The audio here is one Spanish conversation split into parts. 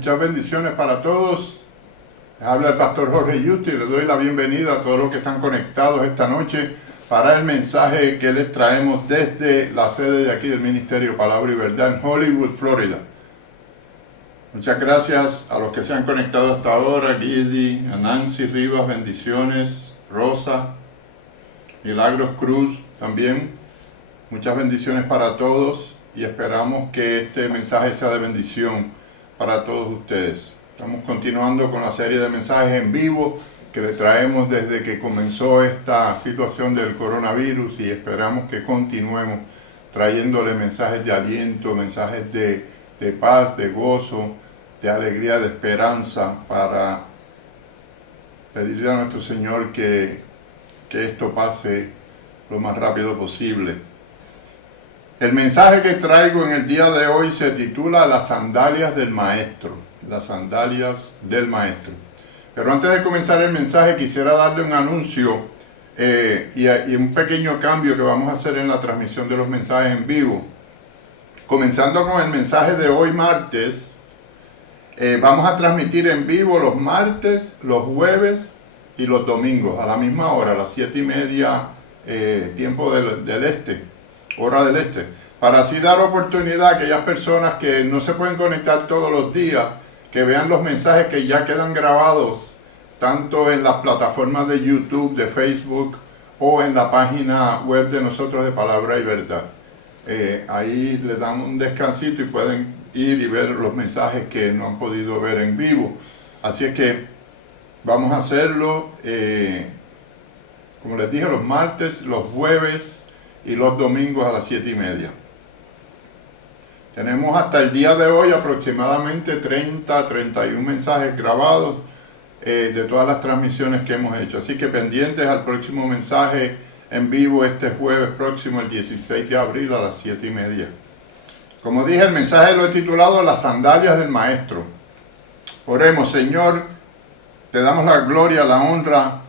Muchas bendiciones para todos. Habla el pastor Jorge Yusti y les doy la bienvenida a todos los que están conectados esta noche para el mensaje que les traemos desde la sede de aquí del Ministerio Palabra y Verdad en Hollywood, Florida. Muchas gracias a los que se han conectado hasta ahora, Guidi, a Nancy Rivas, bendiciones, Rosa, Milagros Cruz también. Muchas bendiciones para todos y esperamos que este mensaje sea de bendición para todos ustedes. Estamos continuando con la serie de mensajes en vivo que le traemos desde que comenzó esta situación del coronavirus y esperamos que continuemos trayéndole mensajes de aliento, mensajes de paz, de gozo, de alegría, de esperanza para pedirle a nuestro Señor que esto pase lo más rápido posible. El mensaje que traigo en el día de hoy se titula Las sandalias del Maestro. Las sandalias del Maestro. Pero antes de comenzar el mensaje quisiera darle un anuncio y un pequeño cambio que vamos a hacer en la transmisión de los mensajes en vivo. Comenzando con el mensaje de hoy martes, vamos a transmitir en vivo los martes, los jueves y los domingos a la misma hora, a las 7:30 tiempo del este, hora del este, para así dar oportunidad a aquellas personas que no se pueden conectar todos los días, que vean los mensajes que ya quedan grabados, tanto en las plataformas de YouTube, de Facebook o en la página web de nosotros de Palabra y Verdad. Ahí les damos un descansito y pueden ir y ver los mensajes que no han podido ver en vivo. Así es que vamos a hacerlo, como les dije, los martes, los jueves y los domingos a las 7:30. Tenemos hasta el día de hoy aproximadamente 31 mensajes grabados de todas las transmisiones que hemos hecho. Así que pendientes al próximo mensaje en vivo este jueves próximo, el 16 de abril a las 7:30. Como dije, el mensaje lo he titulado Las sandalias del Maestro. Oremos. Señor, te damos la gloria, la honra,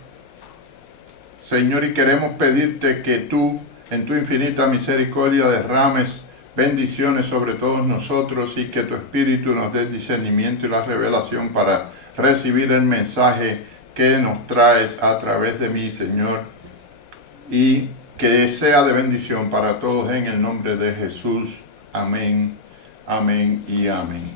Señor, y queremos pedirte que tú, en tu infinita misericordia, derrames bendiciones sobre todos nosotros y que tu Espíritu nos dé el discernimiento y la revelación para recibir el mensaje que nos traes a través de mí, Señor, y que sea de bendición para todos en el nombre de Jesús. Amén, amén y amén.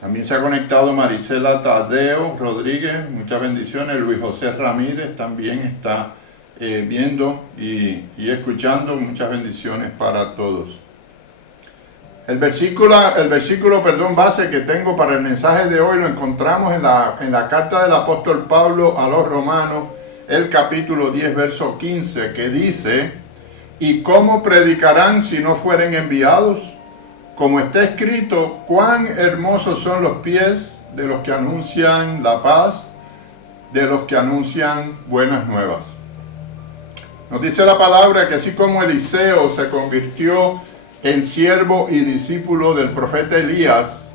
También se ha conectado Marisela Tadeo Rodríguez, muchas bendiciones. Luis José Ramírez también está viendo y escuchando, muchas bendiciones para todos. El versículo base que tengo para el mensaje de hoy lo encontramos en la carta del apóstol Pablo a los Romanos, el capítulo 10, verso 15, que dice: ¿Y cómo predicarán si no fueren enviados? Como está escrito, cuán hermosos son los pies de los que anuncian la paz, de los que anuncian buenas nuevas. Nos dice la palabra que así como Eliseo se convirtió en siervo y discípulo del profeta Elías,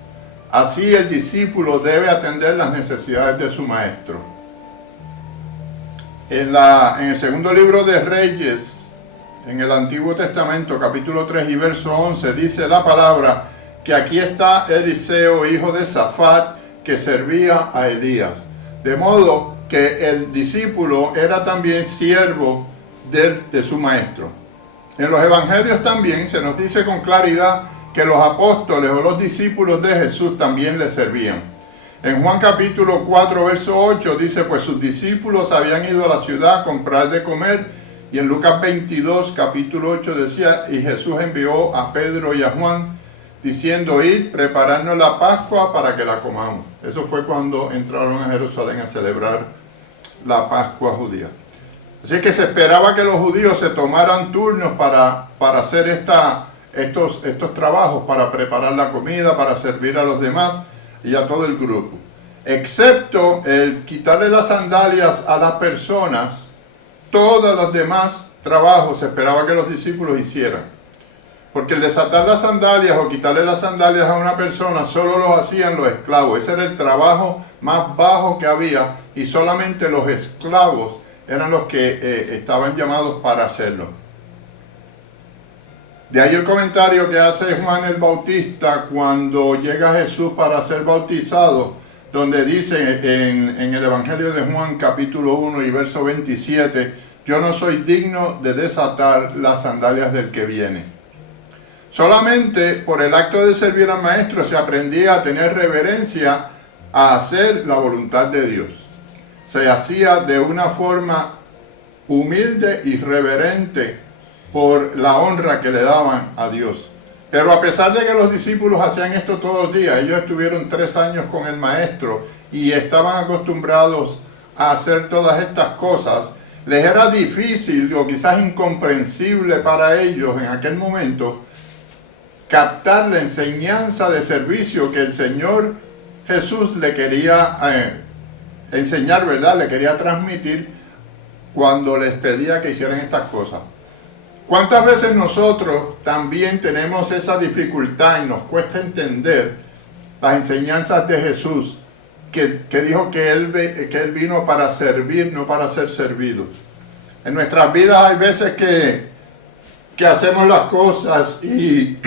así el discípulo debe atender las necesidades de su maestro. En el segundo libro de Reyes, en el Antiguo Testamento, capítulo 3 y verso 11, dice la palabra que aquí está Eliseo, hijo de Safat, que servía a Elías. De modo que el discípulo era también siervo de su maestro. En los evangelios también se nos dice con claridad que los apóstoles o los discípulos de Jesús también le servían. En Juan capítulo 4 verso 8 dice: pues sus discípulos habían ido a la ciudad a comprar de comer. Y en Lucas 22 capítulo 8 decía: y Jesús envió a Pedro y a Juan diciendo: id, prepararnos la Pascua para que la comamos. Eso fue cuando entraron a Jerusalén a celebrar la Pascua judía. Así que se esperaba que los judíos se tomaran turnos para hacer estos trabajos, para preparar la comida, para servir a los demás y a todo el grupo. Excepto el quitarle las sandalias a las personas, todos los demás trabajos se esperaba que los discípulos hicieran. Porque el desatar las sandalias o quitarle las sandalias a una persona solo los hacían los esclavos. Ese era el trabajo más bajo que había y solamente los esclavos eran los que estaban llamados para hacerlo. De ahí el comentario que hace Juan el Bautista cuando llega Jesús para ser bautizado, donde dice en el Evangelio de Juan capítulo 1 y verso 27, yo no soy digno de desatar las sandalias del que viene. Solamente por el acto de servir al Maestro se aprendía a tener reverencia, a hacer la voluntad de Dios. Se hacía de una forma humilde y reverente por la honra que le daban a Dios. Pero a pesar de que los discípulos hacían esto todos los días, ellos estuvieron 3 años con el Maestro y estaban acostumbrados a hacer todas estas cosas, les era difícil o quizás incomprensible para ellos en aquel momento captar la enseñanza de servicio que el Señor Jesús le quería enseñar, ¿verdad? Le quería transmitir cuando les pedía que hicieran estas cosas. ¿Cuántas veces nosotros también tenemos esa dificultad y nos cuesta entender las enseñanzas de Jesús, que dijo que él vino para servir, no para ser servido? En nuestras vidas hay veces que hacemos las cosas y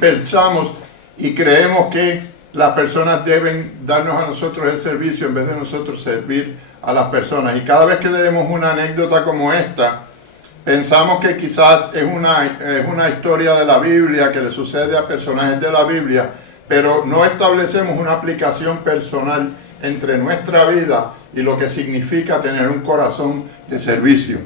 pensamos y creemos que las personas deben darnos a nosotros el servicio en vez de nosotros servir a las personas. Y cada vez que leemos una anécdota como esta, pensamos que quizás es una historia de la Biblia que le sucede a personajes de la Biblia, pero no establecemos una aplicación personal entre nuestra vida y lo que significa tener un corazón de servicio.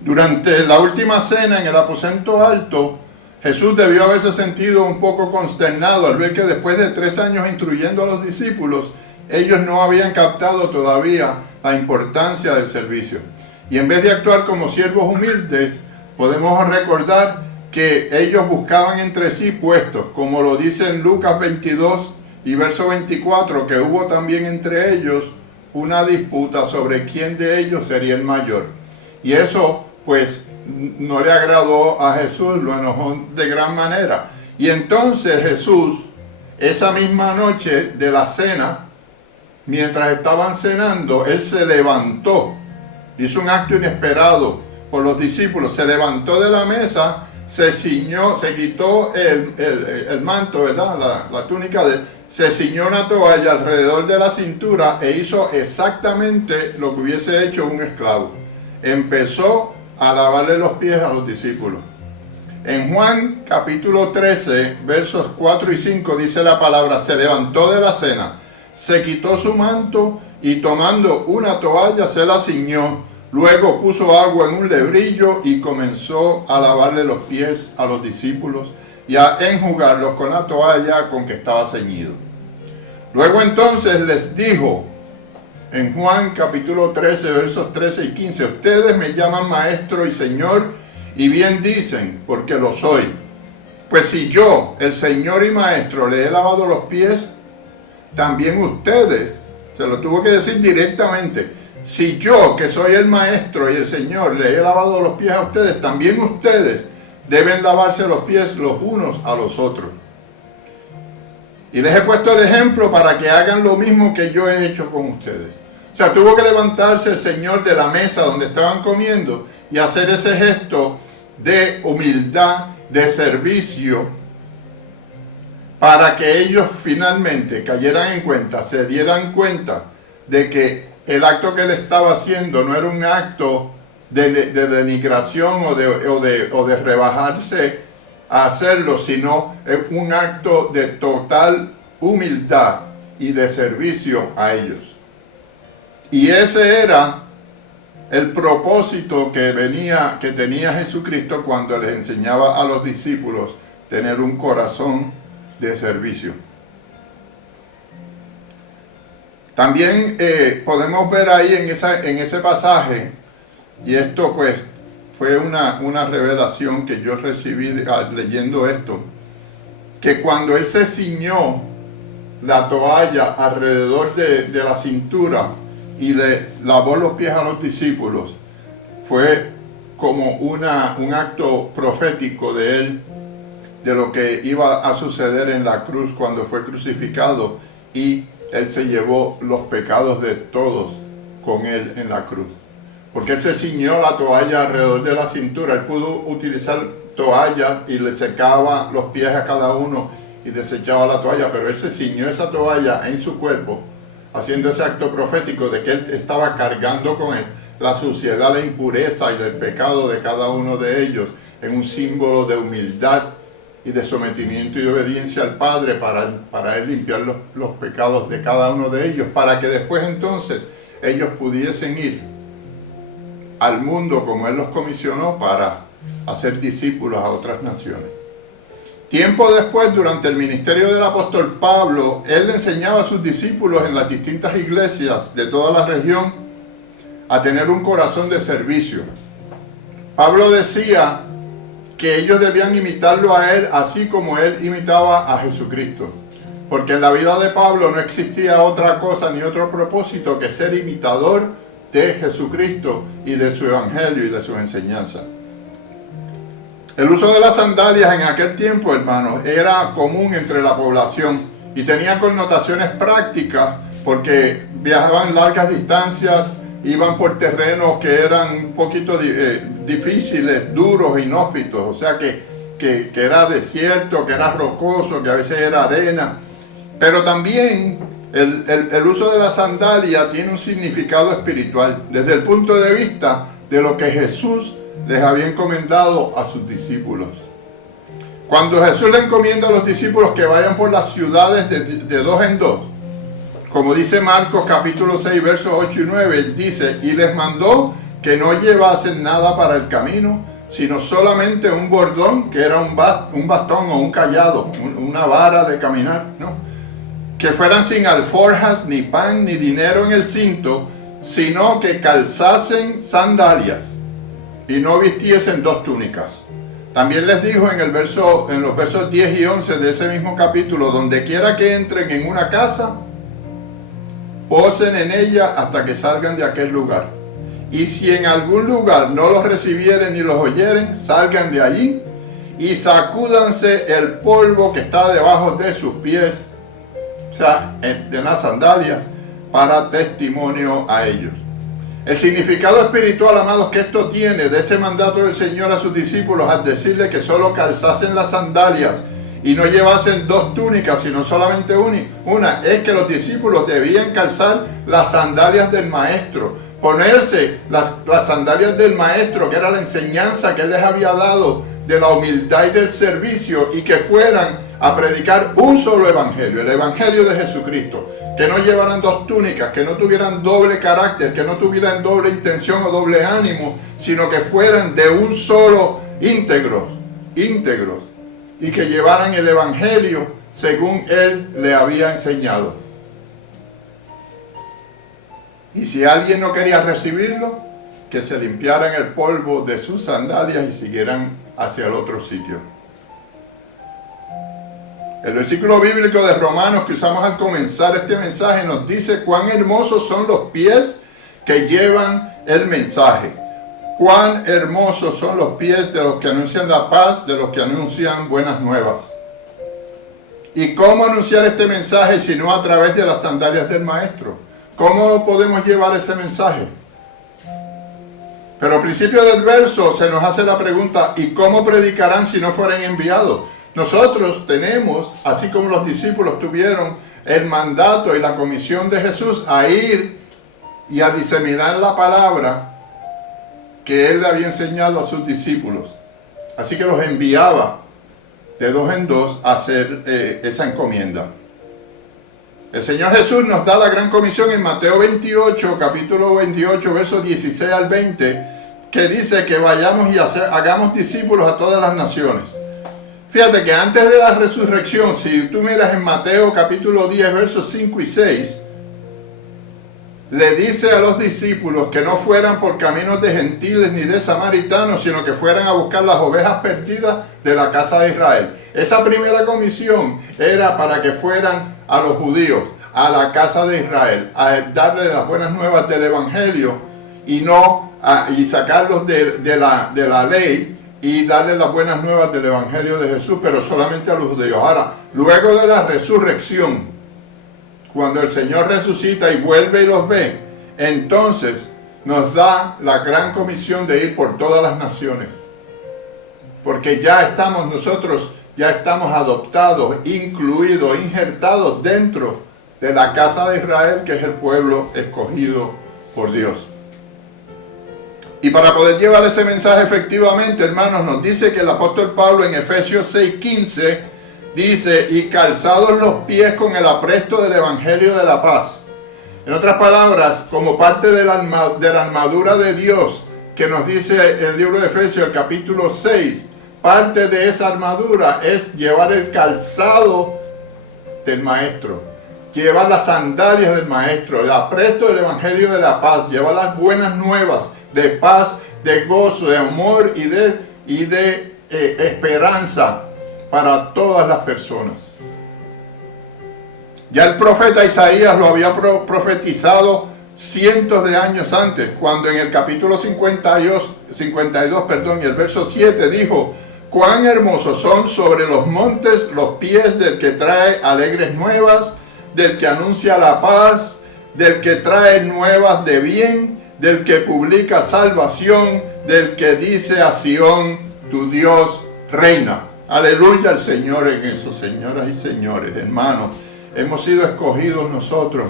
Durante la última cena en el aposento alto, Jesús debió haberse sentido un poco consternado al ver que después de 3 años instruyendo a los discípulos, ellos no habían captado todavía la importancia del servicio. Y en vez de actuar como siervos humildes, podemos recordar que ellos buscaban entre sí puestos, como lo dice en Lucas 22 y verso 24, que hubo también entre ellos una disputa sobre quién de ellos sería el mayor. Y eso, pues, no le agradó a Jesús, lo enojó de gran manera. Y entonces Jesús, esa misma noche de la cena, mientras estaban cenando, él se levantó. Hizo un acto inesperado por los discípulos. Se levantó de la mesa, se ciñó, se quitó el manto, ¿verdad? La túnica de él. Se ciñó una toalla alrededor de la cintura e hizo exactamente lo que hubiese hecho un esclavo. Empezó a lavarle los pies a los discípulos. En Juan capítulo 13, versos 4 y 5 dice la palabra, se levantó de la cena, se quitó su manto y tomando una toalla se la ciñó, luego puso agua en un lebrillo y comenzó a lavarle los pies a los discípulos y a enjugarlos con la toalla con que estaba ceñido. Luego entonces les dijo, en Juan capítulo 13, versos 13 y 15, ustedes me llaman maestro y señor, y bien dicen, porque lo soy. Pues si yo, el señor y maestro, le he lavado los pies, también ustedes, se lo tuvo que decir directamente, si yo, que soy el maestro y el señor, le he lavado los pies a ustedes, también ustedes deben lavarse los pies los unos a los otros. Y les he puesto el ejemplo para que hagan lo mismo que yo he hecho con ustedes. O sea, tuvo que levantarse el Señor de la mesa donde estaban comiendo y hacer ese gesto de humildad, de servicio, para que ellos finalmente cayeran en cuenta, se dieran cuenta de que el acto que él estaba haciendo no era un acto de denigración o de rebajarse a hacerlo, sino un acto de total humildad y de servicio a ellos. Y ese era el propósito que tenía Jesucristo cuando les enseñaba a los discípulos tener un corazón de servicio. También podemos ver ahí en ese pasaje, y esto pues fue una revelación que yo recibí leyendo esto, que cuando él se ciñó la toalla alrededor de la cintura y le lavó los pies a los discípulos, fue como un acto profético de él, de lo que iba a suceder en la cruz cuando fue crucificado, y él se llevó los pecados de todos con él en la cruz. Porque él se ciñó la toalla alrededor de la cintura, él pudo utilizar toallas y le secaba los pies a cada uno y desechaba la toalla, pero él se ciñó esa toalla en su cuerpo, haciendo ese acto profético de que él estaba cargando con él la suciedad, la impureza y el pecado de cada uno de ellos, en un símbolo de humildad y de sometimiento y obediencia al Padre para él limpiar los pecados de cada uno de ellos, para que después entonces ellos pudiesen ir al mundo como él los comisionó para hacer discípulos a otras naciones. Tiempo después, durante el ministerio del apóstol Pablo, él le enseñaba a sus discípulos en las distintas iglesias de toda la región a tener un corazón de servicio. Pablo decía que ellos debían imitarlo a él así como él imitaba a Jesucristo. Porque en la vida de Pablo no existía otra cosa ni otro propósito que ser imitador de Jesucristo y de su evangelio y de su enseñanza. El uso de las sandalias en aquel tiempo, hermanos, era común entre la población y tenía connotaciones prácticas porque viajaban largas distancias, iban por terrenos que eran un poquito difíciles, duros, inhóspitos, o sea que era desierto, que era rocoso, que a veces era arena. Pero también el uso de la sandalia tiene un significado espiritual, desde el punto de vista de lo que Jesús les había encomendado a sus discípulos. Cuando Jesús le encomienda a los discípulos que vayan por las ciudades de dos en dos, como dice Marcos capítulo 6 versos 8 y 9, él dice, y les mandó que no llevasen nada para el camino, sino solamente un bordón, que era un bastón o un cayado, una vara de caminar, ¿no? Que fueran sin alforjas, ni pan, ni dinero en el cinto, sino que calzasen sandalias y no vistiesen dos túnicas. También les dijo en los versos 10 y 11 de ese mismo capítulo, donde quiera que entren en una casa, posen en ella hasta que salgan de aquel lugar. Y si en algún lugar no los recibieren ni los oyeren, salgan de allí y sacúdanse el polvo que está debajo de sus pies, o sea, de las sandalias, para testimonio a ellos. El significado espiritual, amados, que esto tiene de ese mandato del Señor a sus discípulos al decirle que solo calzasen las sandalias y no llevasen dos túnicas, sino solamente una, es que los discípulos debían calzar las sandalias del Maestro, ponerse las sandalias del Maestro, que era la enseñanza que Él les había dado de la humildad y del servicio, y que fueran a predicar un solo evangelio, el evangelio de Jesucristo, que no llevaran dos túnicas, que no tuvieran doble carácter, que no tuvieran doble intención o doble ánimo, sino que fueran de un solo íntegros, y que llevaran el evangelio según Él le había enseñado. Y si alguien no quería recibirlo, que se limpiaran el polvo de sus sandalias y siguieran hacia el otro sitio. El versículo bíblico de Romanos que usamos al comenzar este mensaje nos dice cuán hermosos son los pies que llevan el mensaje. Cuán hermosos son los pies de los que anuncian la paz, de los que anuncian buenas nuevas. ¿Y cómo anunciar este mensaje si no a través de las sandalias del Maestro? ¿Cómo podemos llevar ese mensaje? Pero al principio del verso se nos hace la pregunta, ¿y cómo predicarán si no fueren enviados? Nosotros tenemos, así como los discípulos tuvieron el mandato y la comisión de Jesús a ir y a diseminar la palabra que Él le había enseñado a sus discípulos. Así que los enviaba de dos en dos a hacer esa encomienda. El Señor Jesús nos da la gran comisión en Mateo 28, capítulo 28, versos 16 al 20, que dice que vayamos y hagamos discípulos a todas las naciones. Fíjate que antes de la resurrección, si tú miras en Mateo capítulo 10, versos 5 y 6, le dice a los discípulos que no fueran por caminos de gentiles ni de samaritanos, sino que fueran a buscar las ovejas perdidas de la casa de Israel. Esa primera comisión era para que fueran a los judíos, a la casa de Israel, a darle las buenas nuevas del evangelio y sacarlos de la ley y darle las buenas nuevas del evangelio de Jesús, pero solamente a los judíos. Ahora, luego de la resurrección, cuando el Señor resucita y vuelve y los ve, entonces nos da la gran comisión de ir por todas las naciones. porque nosotros ya estamos adoptados, incluidos, injertados dentro de la casa de Israel, que es el pueblo escogido por Dios. Y para poder llevar ese mensaje efectivamente, hermanos, nos dice que el apóstol Pablo en Efesios 6:15 dice: y calzados los pies con el apresto del evangelio de la paz. En otras palabras, como parte de la armadura de Dios, que nos dice el libro de Efesios, el capítulo 6, parte de esa armadura es llevar el calzado del maestro, llevar las sandalias del maestro, el apresto del evangelio de la paz, llevar las buenas nuevas de paz, de gozo, de amor y de esperanza para todas las personas. Ya el profeta Isaías lo había profetizado cientos de años antes, cuando en el capítulo 52, y el verso 7 dijo: cuán hermosos son sobre los montes los pies del que trae alegres nuevas, del que anuncia la paz, del que trae nuevas de bien, del que publica salvación, del que dice a Sión: tu Dios reina. Aleluya al Señor en eso, señoras y señores, hermanos. Hemos sido escogidos nosotros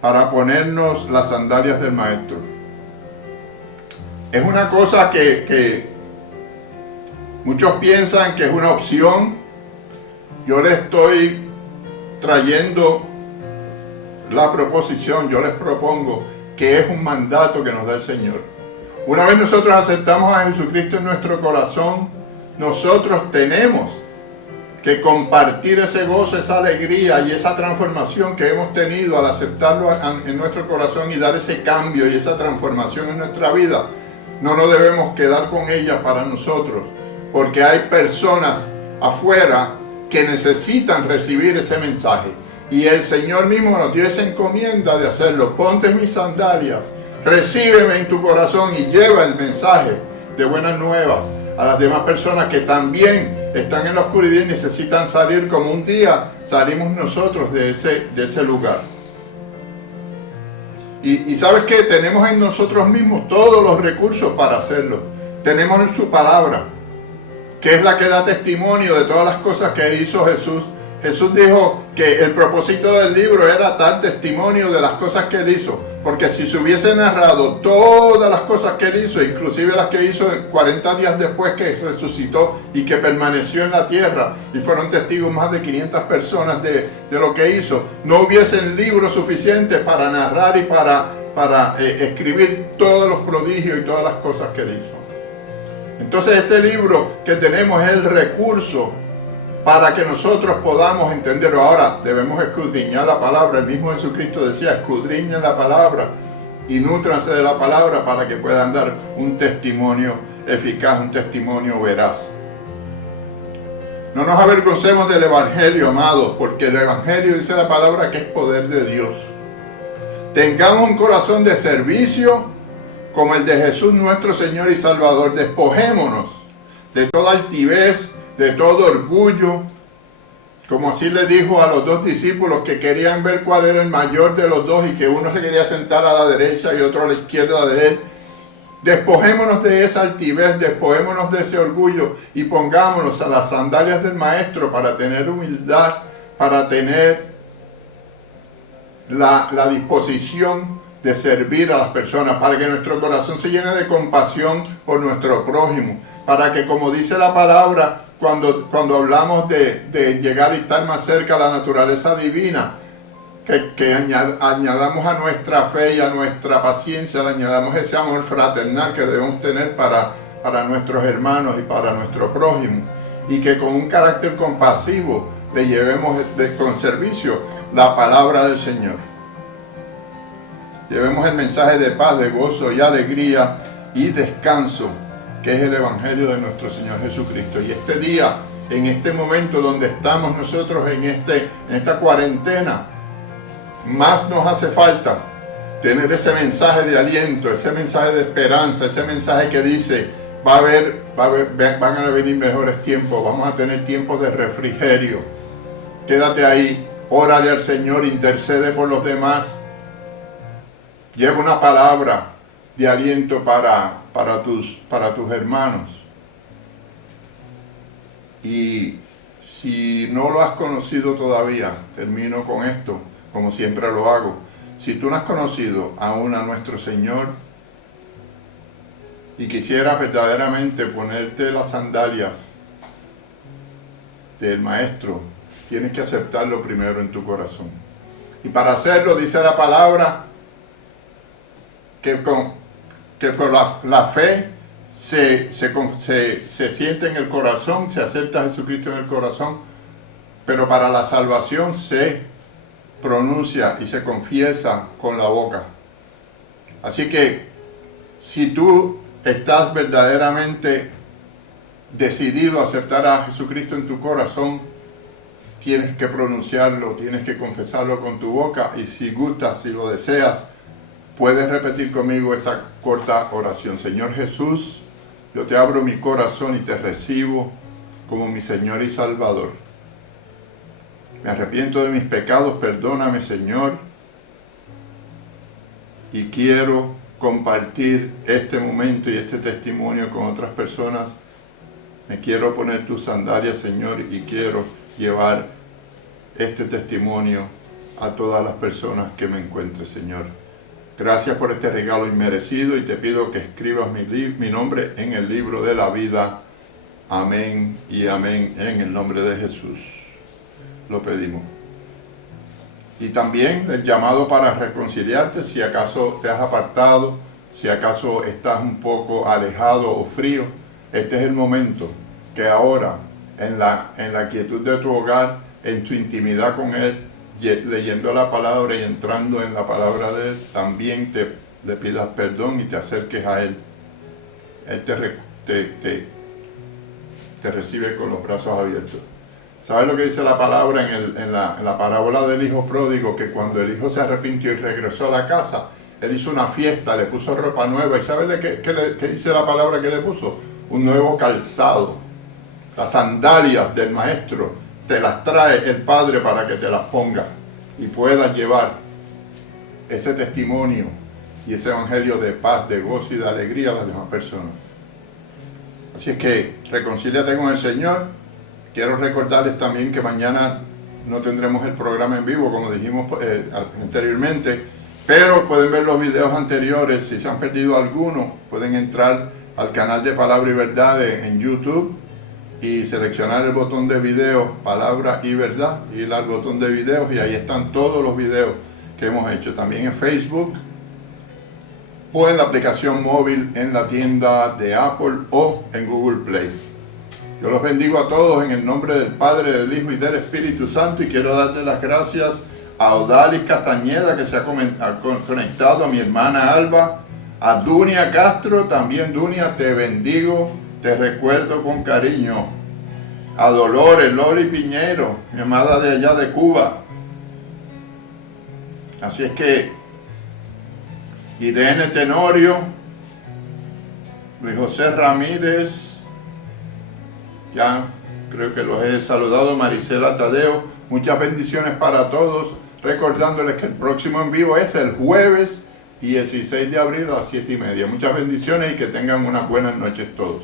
para ponernos las sandalias del maestro. Es una cosa que muchos piensan que es una opción. Yo les estoy trayendo la proposición, yo les propongo que es un mandato que nos da el Señor. Una vez nosotros aceptamos a Jesucristo en nuestro corazón, nosotros tenemos que compartir ese gozo, esa alegría y esa transformación que hemos tenido al aceptarlo en nuestro corazón y dar ese cambio y esa transformación en nuestra vida. No nos debemos quedar con ella para nosotros, porque hay personas afuera que necesitan recibir ese mensaje. Y el Señor mismo nos dio esa encomienda de hacerlo. Ponte mis sandalias, recíbeme en tu corazón y lleva el mensaje de buenas nuevas a las demás personas que también están en la oscuridad y necesitan salir, como un día salimos nosotros de ese lugar. Y ¿sabes qué? Tenemos en nosotros mismos todos los recursos para hacerlo. Tenemos su palabra, que es la que da testimonio de todas las cosas que hizo Jesús. Jesús dijo que el propósito del libro era dar testimonio de las cosas que él hizo, porque si se hubiese narrado todas las cosas que él hizo, inclusive las que hizo 40 días después que resucitó y que permaneció en la tierra, y fueron testigos más de 500 personas de lo que hizo, no hubiesen libros suficientes para narrar y para escribir todos los prodigios y todas las cosas que él hizo. Entonces este libro que tenemos es el recurso para que nosotros podamos entenderlo. Ahora debemos escudriñar la palabra. El mismo Jesucristo decía: escudriñen la palabra y nútranse de la palabra para que puedan dar un testimonio eficaz, un testimonio veraz. No nos avergoncemos del evangelio, amados, porque el evangelio, dice la palabra, que es poder de Dios. Tengamos un corazón de servicio como el de Jesús nuestro Señor y Salvador. Despojémonos de toda altivez, de todo orgullo, como así le dijo a los dos discípulos que querían ver cuál era el mayor de los dos y que uno se quería sentar a la derecha y otro a la izquierda de él. Despojémonos de esa altivez, despojémonos de ese orgullo y pongámonos a las sandalias del maestro para tener humildad, para tener la disposición de servir a las personas, para que nuestro corazón se llene de compasión por nuestro prójimo, para que, como dice la palabra, cuando hablamos de llegar y estar más cerca a la naturaleza divina, que añadamos a nuestra fe y a nuestra paciencia, le añadamos ese amor fraternal que debemos tener para nuestros hermanos y para nuestro prójimo, y que con un carácter compasivo le llevemos con servicio la palabra del Señor. Llevemos el mensaje de paz, de gozo y alegría y descanso, que es el evangelio de nuestro Señor Jesucristo. Y este día, en este momento donde estamos nosotros en esta cuarentena, más nos hace falta tener ese mensaje de aliento, ese mensaje de esperanza, ese mensaje que dice: van a venir mejores tiempos, vamos a tener tiempos de refrigerio. Quédate ahí, órale al Señor, intercede por los demás, lleva una palabra de aliento para tus hermanos. Y si no lo has conocido todavía, termino con esto, como siempre lo hago. Si tú no has conocido aún a nuestro Señor y quisieras verdaderamente ponerte las sandalias del Maestro, tienes que aceptarlo primero en tu corazón. Y para hacerlo, dice la palabra, que por la fe se siente en el corazón, se acepta a Jesucristo en el corazón, pero para la salvación se pronuncia y se confiesa con la boca. Así que si tú estás verdaderamente decidido a aceptar a Jesucristo en tu corazón, tienes que pronunciarlo, tienes que confesarlo con tu boca, y si gustas, si lo deseas, puedes repetir conmigo esta corta oración. Señor Jesús, yo te abro mi corazón y te recibo como mi Señor y Salvador. Me arrepiento de mis pecados, perdóname, Señor, y quiero compartir este momento y este testimonio con otras personas. Me quiero poner tus sandalias, Señor, y quiero llevar este testimonio a todas las personas que me encuentre, Señor. Gracias por este regalo inmerecido, y te pido que escribas mi nombre en el libro de la vida. Amén y amén, en el nombre de Jesús lo pedimos. Y también el llamado para reconciliarte, si acaso te has apartado, si acaso estás un poco alejado o frío. Este es el momento que ahora, en la quietud de tu hogar, en tu intimidad con Él, leyendo la palabra y entrando en la palabra de Él, también le pidas perdón y te acerques a Él. Él te recibe con los brazos abiertos. ¿Sabes lo que dice la palabra en la parábola del hijo pródigo? Que cuando el hijo se arrepintió y regresó a la casa, él hizo una fiesta, le puso ropa nueva. ¿Y sabes qué dice la palabra que le puso? Un nuevo calzado. Las sandalias del Maestro te las trae el Padre para que te las pongas y puedas llevar ese testimonio y ese evangelio de paz, de gozo y de alegría a las demás personas. Así es que reconcíliate con el Señor. Quiero recordarles también que mañana no tendremos el programa en vivo, como dijimos anteriormente, pero pueden ver los videos anteriores. Si se han perdido alguno, pueden entrar al canal de Palabra y Verdad en YouTube y seleccionar el botón de video Palabra y Verdad, ir al botón de videos, y ahí están todos los videos que hemos hecho. También en Facebook o en la aplicación móvil en la tienda de Apple o en Google Play. Yo los bendigo a todos en el nombre del Padre, del Hijo y del Espíritu Santo, y quiero darle las gracias a Odalis Castañeda, que se ha conectado, a mi hermana Alba, a Dunia Castro, también Dunia, te bendigo, te recuerdo con cariño, a Dolores, Loli Piñero, mi amada de allá de Cuba. Así es que Irene Tenorio, Luis José Ramírez, ya creo que los he saludado, Marisela Tadeo, muchas bendiciones para todos, recordándoles que el próximo en vivo es el jueves 16 de abril a las 7:30. Muchas bendiciones y que tengan unas buenas noches todos.